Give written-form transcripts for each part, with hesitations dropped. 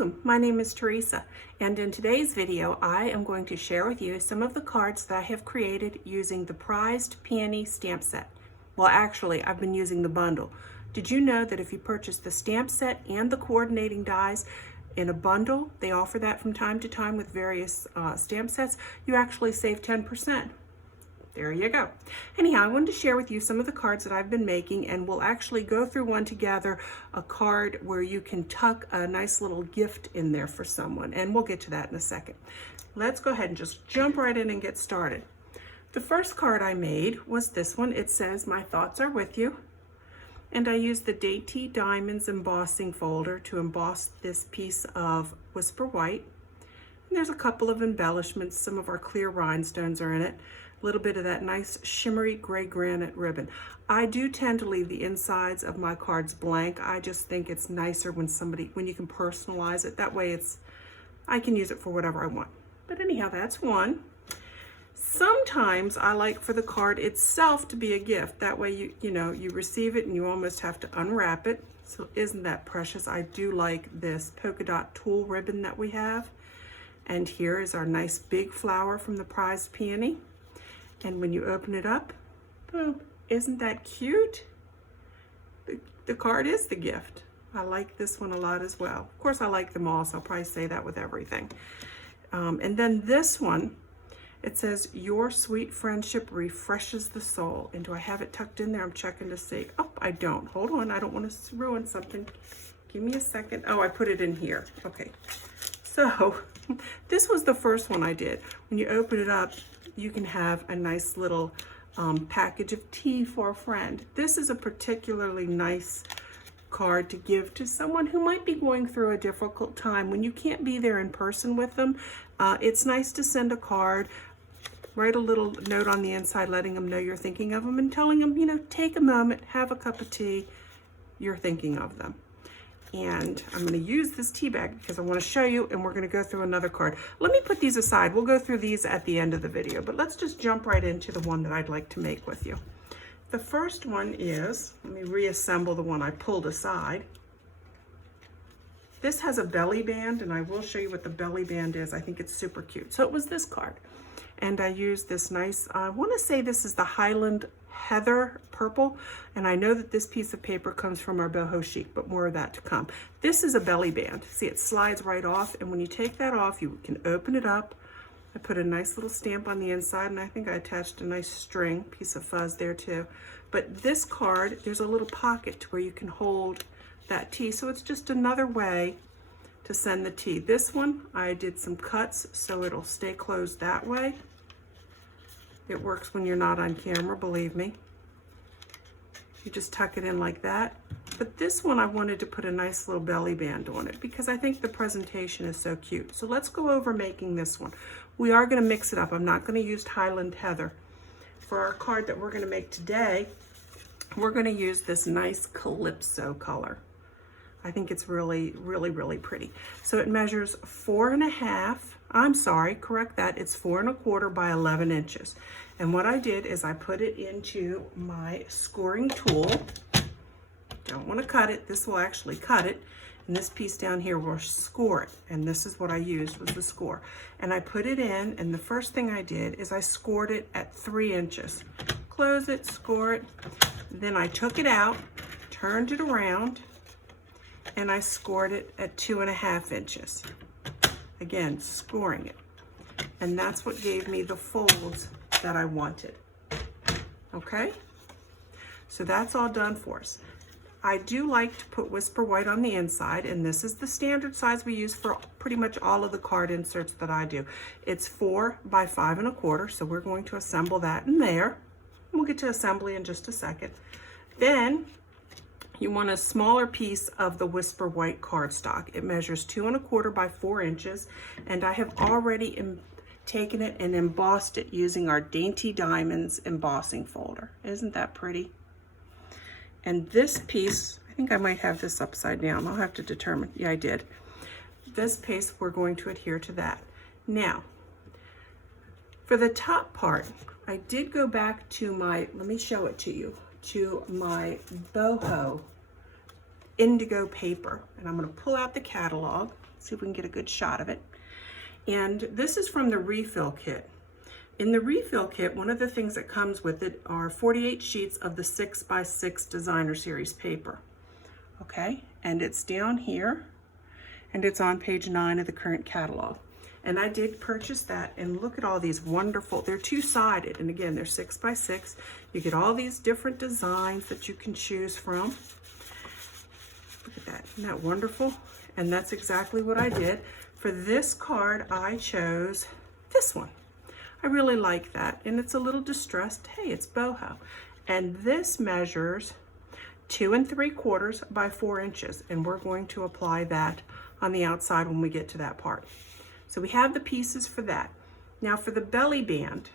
Welcome, my name is Teresa, and in today's video I am going to share with you some of the cards that I have created using the prized Peony stamp set. Well, actually, I've been using the bundle. Did you know that if you purchase the stamp set and the coordinating dies in a bundle, they offer that from time to time with various stamp sets, you actually save 10%. There you go. Anyhow, I wanted to share with you some of the cards that I've been making, and we'll actually go through one together, a card where you can tuck a nice little gift in there for someone, and we'll get to that in a second. Let's go ahead and just jump right in and get started. The first card I made was this one. It says, "My thoughts are with you." And I used the Dainty Diamonds embossing folder to emboss this piece of Whisper White. And there's a couple of embellishments. Some of our clear rhinestones are in it. A little bit of that nice shimmery gray granite ribbon. I do tend to leave the insides of my cards blank. I just think it's nicer when you can personalize it. That way I can use it for whatever I want. But anyhow, that's one. Sometimes I like for the card itself to be a gift. That way you receive it and you almost have to unwrap it. So isn't that precious? I do like this polka dot tulle ribbon that we have. And here is our nice big flower from the prized Peony. And when you open it up, boom, isn't that cute? The card is the gift. I like this one a lot as well. Of course, I like them all, so I'll probably say that with everything. And then this one, it says, "Your sweet friendship refreshes the soul." And do I have it tucked in there? I'm checking to see. Oh, I don't. Hold on, I don't want to ruin something. Give me a second. Oh, I put it in here. Okay. So this was the first one I did. When you open it up, you can have a nice little package of tea for a friend. This is a particularly nice card to give to someone who might be going through a difficult time. When you can't be there in person with them, it's nice to send a card, write a little note on the inside letting them know you're thinking of them and telling them, take a moment, have a cup of tea, you're thinking of them. And I'm going to use this tea bag because I want to show you, and we're going to go through another card. Let me put these aside. We'll go through these at the end of the video, but let's just jump right into the one that I'd like to make with you. The first one is, let me reassemble the one I pulled aside. This has a belly band, and I will show you what the belly band is. I think it's super cute. So it was this card. And I used this nice, I want to say this is the Highland Heather purple, and I know that this piece of paper comes from our Boho sheet, but more of that to come. This is a belly band. See, it slides right off, and when you take that off, you can open it up. I put a nice little stamp on the inside, and I think I attached a nice string, piece of fuzz there too. But this card, there's a little pocket where you can hold that tea, so it's just another way to send the tea. This one, I did some cuts so it'll stay closed that way. It works when you're not on camera, believe me. You just tuck it in like that. But this one, I wanted to put a nice little belly band on it because I think the presentation is so cute. So let's go over making this one. We are going to mix it up. I'm not going to use Highland Heather. For our card that we're going to make today, we're going to use this nice Calypso color. I think it's really, really, really pretty. So it measures 4.5. I'm sorry, correct that. It's 4 1/4 by 11 inches. And what I did is I put it into my scoring tool. Don't want to cut it. This will actually cut it. And this piece down here will score it. And this is what I used, was the score. And I put it in, and the first thing I did is I scored it at 3 inches. Close it, score it. Then I took it out, turned it around, and I scored it at 2.5 inches. Again, scoring it. And that's what gave me the folds that I wanted. Okay? So that's all done for us. I do like to put Whisper White on the inside, and this is the standard size we use for pretty much all of the card inserts that I do. It's 4 by 5 1/4, so we're going to assemble that in there. We'll get to assembly in just a second. Then you want a smaller piece of the Whisper White cardstock. It measures 2 1/4 by 4 inches, and I have already taken it and embossed it using our Dainty Diamonds embossing folder. Isn't that pretty? And this piece, I think I might have this upside down. I'll have to determine. Yeah, I did. This piece, we're going to adhere to that. Now, for the top part, I did go back to my, let me show it to you, to my Boho Indigo paper. And I'm going to pull out the catalog. See if we can get a good shot of it. And this is from the refill kit. In the refill kit, one of the things that comes with it are 48 sheets of the 6x6 designer series paper. Okay, and it's down here, and it's on page 9 of the current catalog. And I did purchase that, and look at all these wonderful, they're two-sided, and again, they're 6x6. You get all these different designs that you can choose from. Look at that, isn't that wonderful? And that's exactly what I did. For this card, I chose this one. I really like that, and it's a little distressed. Hey, it's boho. And this measures 2 3/4 by 4 inches, and we're going to apply that on the outside when we get to that part. So we have the pieces for that. Now for the belly band,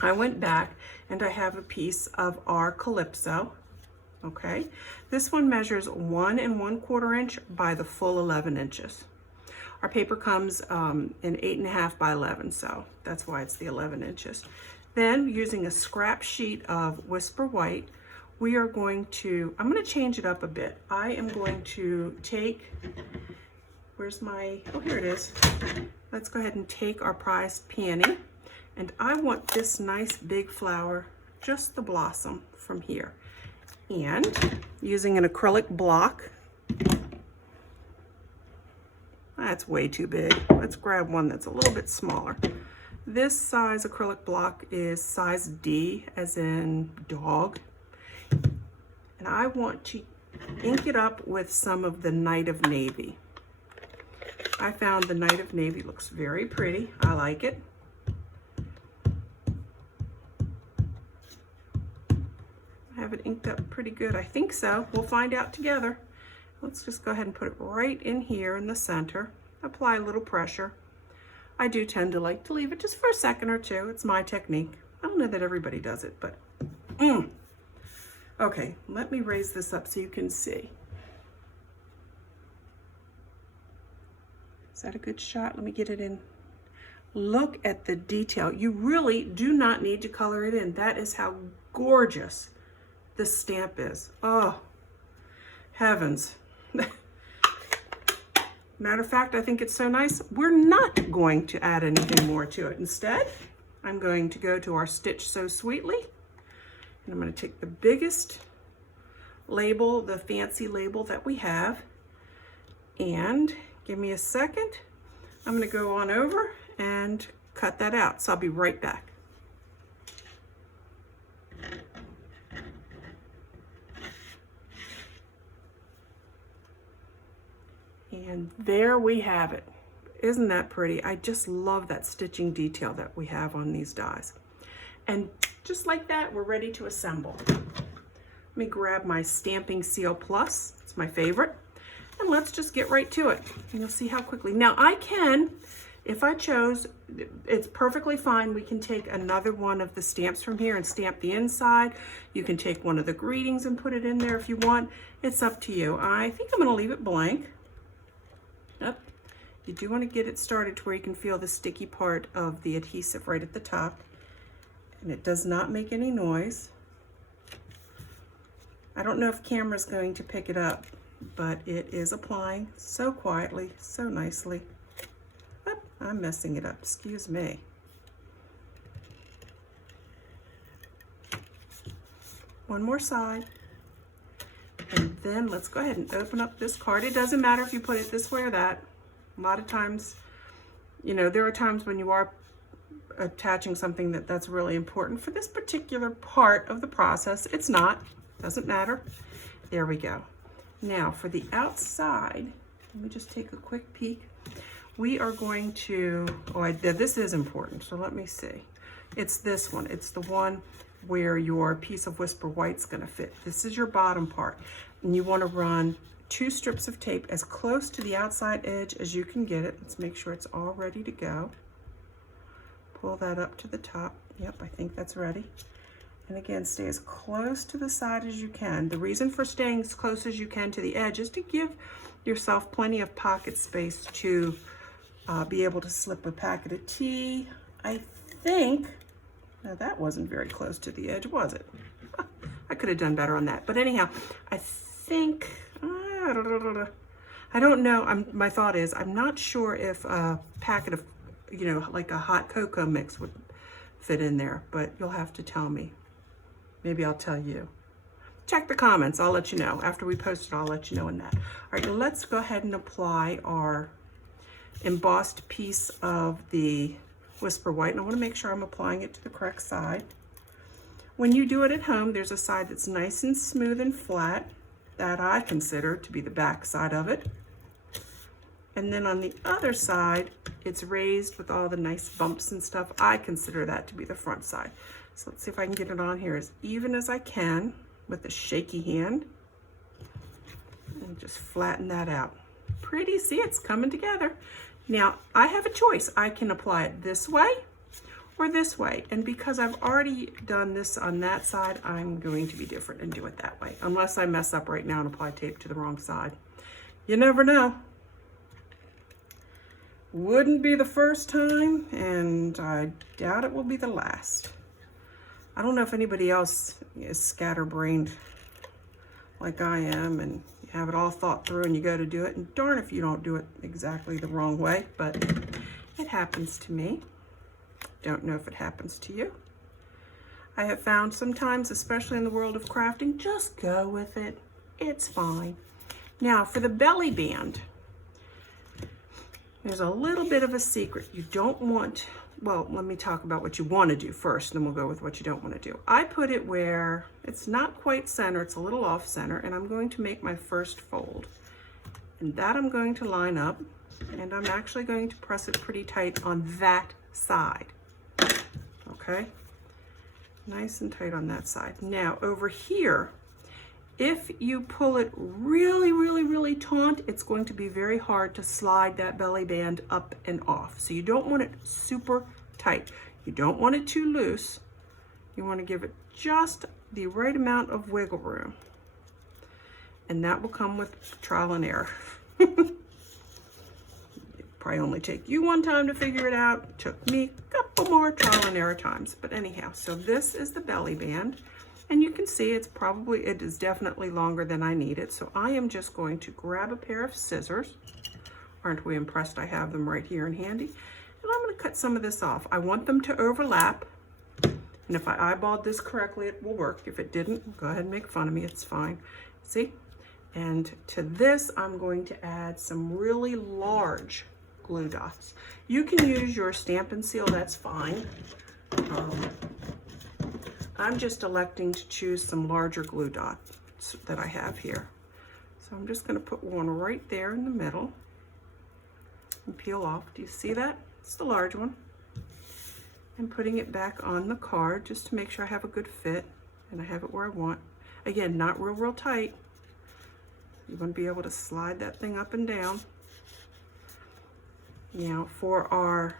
I went back and I have a piece of our Calypso. Okay, this one measures 1 1/4 inch by the full 11 inches. Our paper comes in 8.5 by 11, so that's why it's the 11 inches. Then using a scrap sheet of Whisper White, we are going to, I'm going to change it up a bit. I am going to take, where's my, oh here it is. Let's go ahead and take our prized peony, and I want this nice big flower, just the blossom from here. And using an acrylic block, that's way too big. Let's grab one that's a little bit smaller. This size acrylic block is size D, as in dog. And I want to ink it up with some of the Night of Navy. I found the Night of Navy looks very pretty. I like it. I have it inked up pretty good. I think so. We'll find out together. Let's just go ahead and put it right in here in the center. Apply a little pressure. I do tend to like to leave it just for a second or two. It's my technique. I don't know that everybody does it, but okay, let me raise this up so you can see. Is that a good shot? Let me get it in. Look at the detail. You really do not need to color it in. That is how gorgeous this stamp is. Oh, heavens. Matter of fact, I think it's so nice, we're not going to add anything more to it. Instead, I'm going to go to our Stitch So Sweetly, and I'm going to take the biggest label, the fancy label that we have, and give me a second. I'm going to go on over and cut that out. So I'll be right back. And there we have it. Isn't that pretty? I just love that stitching detail that we have on these dies. And just like that, we're ready to assemble. Let me grab my Stampin Seal Plus. It's my favorite. And let's just get right to it. And you'll see how quickly. Now I can, if I chose, it's perfectly fine. We can take another one of the stamps from here and stamp the inside. You can take one of the greetings and put it in there if you want. It's up to you. I think I'm going to leave it blank. Yep. You do want to get it started to where you can feel the sticky part of the adhesive right at the top. And it does not make any noise. I don't know if camera's going to pick it up, but it is applying so quietly, so nicely. Oh, I'm messing it up, excuse me. One more side. And then let's go ahead and open up this card. It doesn't matter if you put it this way or that. A lot of times, you know, there are times when you are attaching something that's really important. For this particular part of the process, it's not. Doesn't matter. There we go. Now for the outside, let me just take a quick peek. We are going to, this is important, so let me see. It's this one. It's the one where your piece of Whisper White's going to fit. This is your bottom part, and you want to run 2 strips of tape as close to the outside edge as you can get it. Let's make sure it's all ready to go. Pull that up to the top. Yep, I think that's ready. And again, stay as close to the side as you can. The reason for staying as close as you can to the edge is to give yourself plenty of pocket space to be able to slip a packet of tea. I think, now that wasn't very close to the edge, was it? I could have done better on that. But anyhow, I think, I don't know, my thought is, I'm not sure if a packet of, you know, like a hot cocoa mix would fit in there, but you'll have to tell me. Maybe I'll tell you. Check the comments, I'll let you know. After we post it, I'll let you know in that. All right, let's go ahead and apply our embossed piece of the Whisper White. And I want to make sure I'm applying it to the correct side. When you do it at home, there's a side that's nice and smooth and flat that I consider to be the back side of it. And then on the other side, it's raised with all the nice bumps and stuff. I consider that to be the front side. So let's see if I can get it on here as even as I can with a shaky hand. And just flatten that out. Pretty, see, it's coming together. Now, I have a choice. I can apply it this way or this way. And because I've already done this on that side, I'm going to be different and do it that way. Unless I mess up right now and apply tape to the wrong side. You never know. Wouldn't be the first time, and I doubt it will be the last. I don't know if anybody else is scatterbrained like I am, and you have it all thought through and you go to do it, and darn if you don't do it exactly the wrong way, but it happens to me. Don't know if it happens to you. I have found sometimes, especially in the world of crafting, just go with it. It's fine. Now for the belly band, there's a little bit of a secret. You don't want, well, let me talk about what you want to do first, then we'll go with what you don't want to do. I put it where it's not quite center, it's a little off center, and I'm going to make my first fold. And that I'm going to line up, and I'm actually going to press it pretty tight on that side. Okay? Nice and tight on that side. Now, over here, if you pull it really, really, really taut, it's going to be very hard to slide that belly band up and off. So you don't want it super tight. You don't want it too loose. You want to give it just the right amount of wiggle room. And that will come with trial and error. It'll probably only take you one time to figure it out. It took me a couple more trial and error times. But anyhow, so this is the belly band. And you can see it is definitely longer than I need it. So I am just going to grab a pair of scissors. Aren't we impressed I have them right here and handy? And I'm going to cut some of this off. I want them to overlap. And if I eyeballed this correctly, it will work. If it didn't, go ahead and make fun of me. It's fine. See? And to this, I'm going to add some really large glue dots. You can use your Stampin' Seal. That's fine. I'm just electing to choose some larger glue dots that I have here. So I'm just going to put one right there in the middle and peel off. Do you see that? It's the large one. And putting it back on the card just to make sure I have a good fit and I have it where I want. Again, not real, real tight. You want to be able to slide that thing up and down. Now for our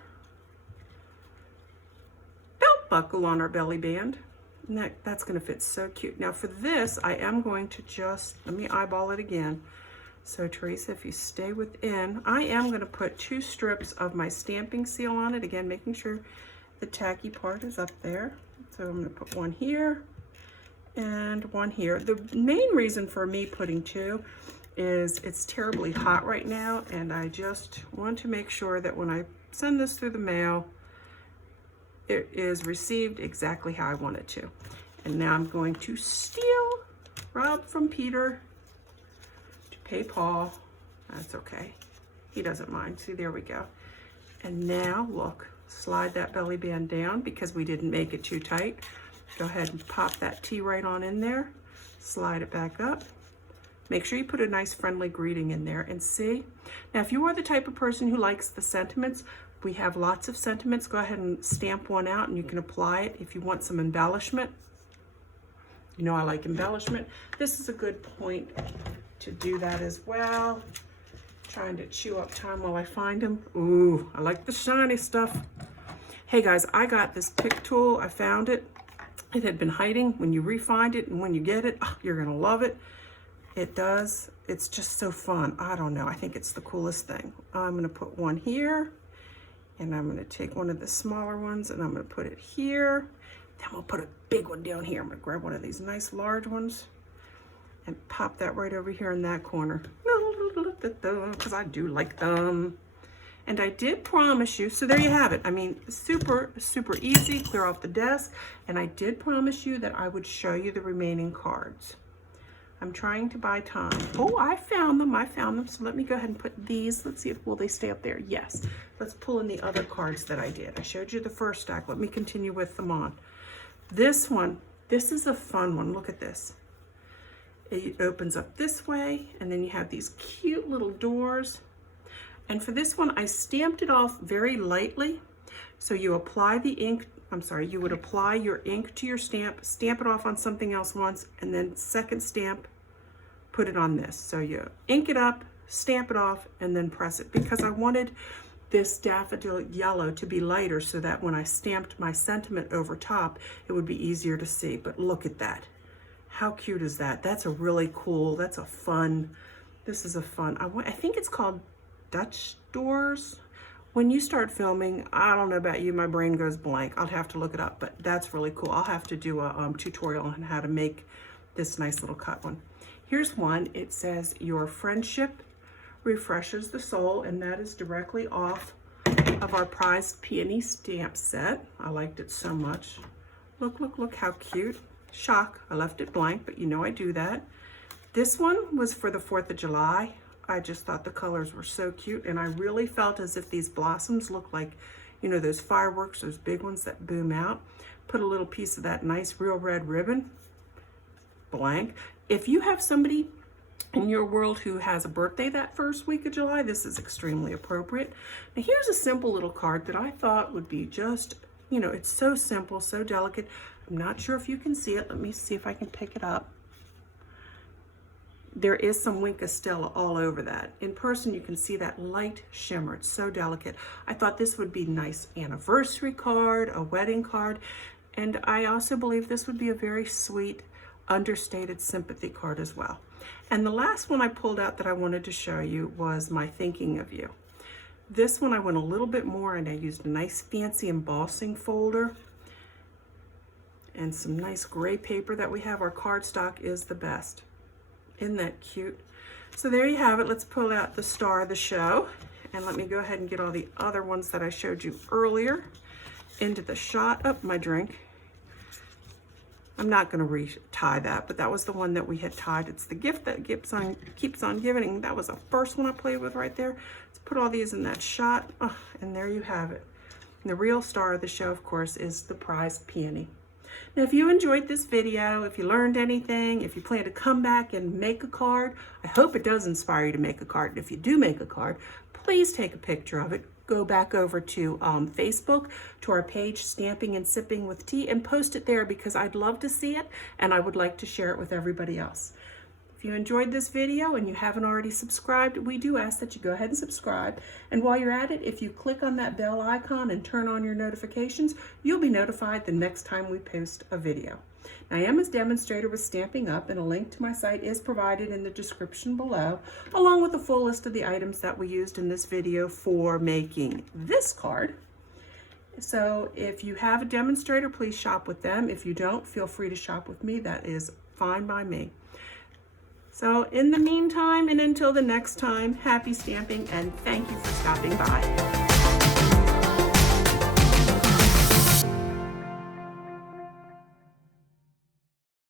belt buckle on our belly band, and that's going to fit so cute. Now for this, I am going to just, let me eyeball it again. So Teresa, if you stay within, I am going to put 2 strips of my Stampin' Seal on it. Again, making sure the tacky part is up there. So I'm going to put one here and one here. The main reason for me putting 2 is it's terribly hot right now, and I just want to make sure that when I send this through the mail, it is received exactly how I want it to. And now I'm going to steal, rob from Peter to pay Paul. That's okay. He doesn't mind. See, there we go. And now look, slide that belly band down because we didn't make it too tight. Go ahead and pop that T right on in there. Slide it back up. Make sure you put a nice friendly greeting in there and see. Now, if you are the type of person who likes the sentiments, we have lots of sentiments. Go ahead and stamp one out and you can apply it. If you want some embellishment, you know I like embellishment. This is a good point to do that as well. Trying to chew up time while I find them. Ooh, I like the shiny stuff. Hey guys, I got this pick tool. I found it. It had been hiding. When you re-find it and when you get it, oh, you're gonna love it. It does. It's just so fun. I don't know. I think it's the coolest thing. I'm gonna put one here. And I'm going to take one of the smaller ones and I'm going to put it here. Then we'll put a big one down here. I'm going to grab one of these nice large ones. and pop that right over here in that corner, because I do like them. And I did promise you, so there you have it. I mean, super, super easy, clear off the desk. And I did promise you that I would show you the remaining cards. I'm trying to buy time. Oh, I found them. So let me go ahead and put these. Let's see if, will they stay up there? Yes. Let's pull in the other cards that I did. I showed you the first stack. Let me continue with them on. This one, this is a fun one. Look at this. It opens up this way, and then you have these cute little doors. And for this one, I stamped it off very lightly. So you apply the ink, you would apply your ink to your stamp it off on something else once, and then second stamp, put it on this. So you ink it up, stamp it off, and then press it, because I wanted this daffodil yellow to be lighter so that when I stamped my sentiment over top, it would be easier to see. But look at that. How cute is that? That's a really cool, this is a fun, I think it's called Dutch doors. When you start filming, I don't know about you, my brain goes blank. I'll have to look it up, but that's really cool. I'll have to do a tutorial on how to make this nice little cut one. Here's one. It says, "Your friendship refreshes the soul," and that is directly off of our prized Peony stamp set. I liked it so much. Look how cute. Shock, I left it blank, but you know I do that. This one was for the 4th of July. I just thought the colors were so cute, and I really felt as if these blossoms look like, you know, those fireworks, those big ones that boom out. Put a little piece of that nice real red ribbon, blank. If you have somebody in your world who has a birthday that first week of July, this is extremely appropriate. Now here's a simple little card that I thought would be just, you know, it's so simple, so delicate. I'm not sure if you can see it. Let me see if I can pick it up. There is some Wink of Stella all over that. In person, you can see that light shimmer. It's so delicate. I thought this would be a nice anniversary card, a wedding card, and I also believe this would be a very sweet, understated sympathy card as well. And the last one I pulled out that I wanted to show you was my Thinking of You. This one I went a little bit more, and I used a nice fancy embossing folder and some nice gray paper that we have. Our cardstock is the best. Isn't that cute? So there you have it. Let's pull out the star of the show, and let me go ahead and get all the other ones that I showed you earlier into the shot. Up my drink. I'm not going to re-tie that, but that was the one that we had tied. It's the gift that keeps on giving. That was the first one I played with right there. Let's put all these in that shot. Oh, and there you have it. And the real star of the show, of course, is the prized Peony. Now, if you enjoyed this video, if you learned anything, if you plan to come back and make a card, I hope it does inspire you to make a card. And if you do make a card, please take a picture of it. Go back over to Facebook, to our page, Stamping and Sipping with Tea, and post it there, because I'd love to see it, and I would like to share it with everybody else. If you enjoyed this video and you haven't already subscribed, we do ask that you go ahead and subscribe. And while you're at it, if you click on that bell icon and turn on your notifications, you'll be notified the next time we post a video. Now, I am a demonstrator with Stampin' Up, and a link to my site is provided in the description below, along with a full list of the items that we used in this video for making this card. So if you have a demonstrator, please shop with them. If you don't, feel free to shop with me. That is fine by me. So in the meantime, and until the next time, happy stamping, and thank you for stopping by.